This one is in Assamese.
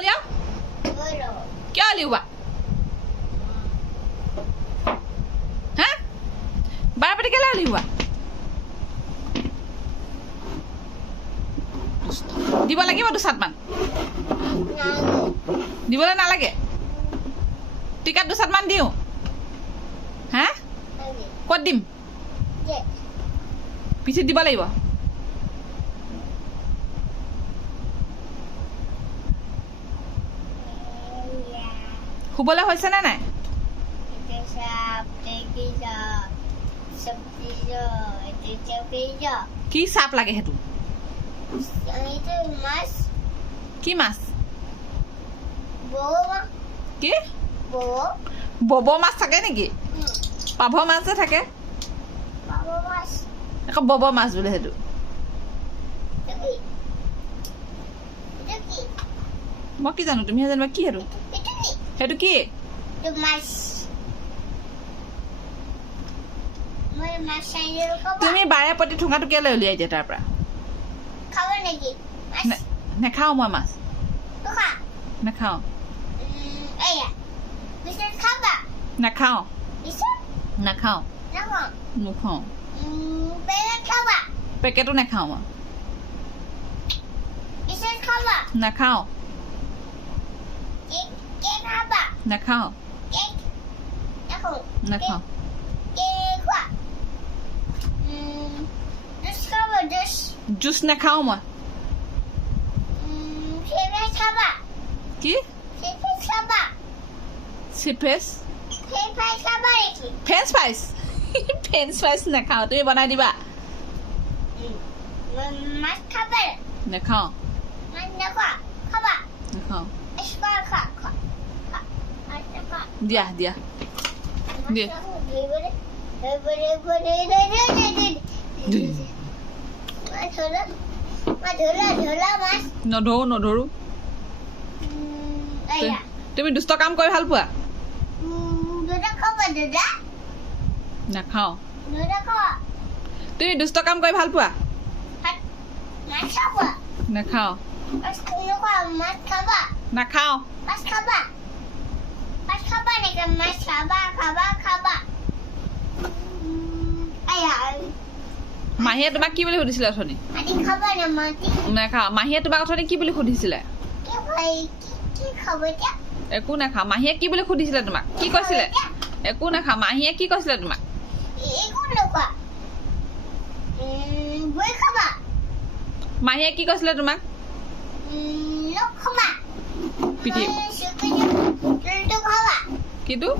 উলিয়াও কিয় উলিওৱা হা বাৰে পাতি কেলে উলিওৱা দিব লাগিব 2 মান দিবলৈ নালাগে টিকাত 2 মান দিওঁ হা ক'ত দিম পিঠিত দিব লাগিব শুবলৈ হৈছে নে নাই কি চাপ লাগে সেইটো কি মাছ কি বব মাছ থাকে নেকি পাভ মাছ যে থাকে আকৌ বব মাছ বোলে সেইটো মই কি জানো তুমিহে জানিবা কি সেইটো সেইটো কি তুমি বাৰে প্ৰতি ঠুঙাটো কেলৈ উলিয়াই দিয়া তাৰ পৰা নেখাওঁ মই মাছ নেখাওঁ নেখাওঁ নেখাওঁ নোখাওঁ পেকেটো নেখাওঁ মই নেখাওঁ নেখাওঁ নেখাওঁ জুচ নেখাওঁ মই কি চিপেছ ফ্ৰেঞ্চ ফ্ৰাইজ ফ্ৰেঞ্চ ফ্ৰাইজ নেখাওঁ তুমি বনাই দিবা নেখাওঁ নেখাওঁ দিয়া দিয়া দিয়া নধৰো নধৰো তুমি দুষ্ট কাম কৰি ভাল পোৱা নেখাওঁ তুমি দুষ্ট কাম কৰি ভাল পোৱা নেখাওঁ নাখাওঁ মাহীয়ে তোমাক কি বুলি সুধিছিলে অথনি নেখাওঁ মাহীয়ে তোমাক অথনি কি বুলি সুধিছিলে একো নাখাওঁ মাহীয়ে কি বুলি সুধিছিলে তোমাক কি কৈছিলে একো নাখাওঁ মাহীয়ে কি কৈছিলে তোমাক মাহীয়ে কি কৈছিলে তোমাক কিটো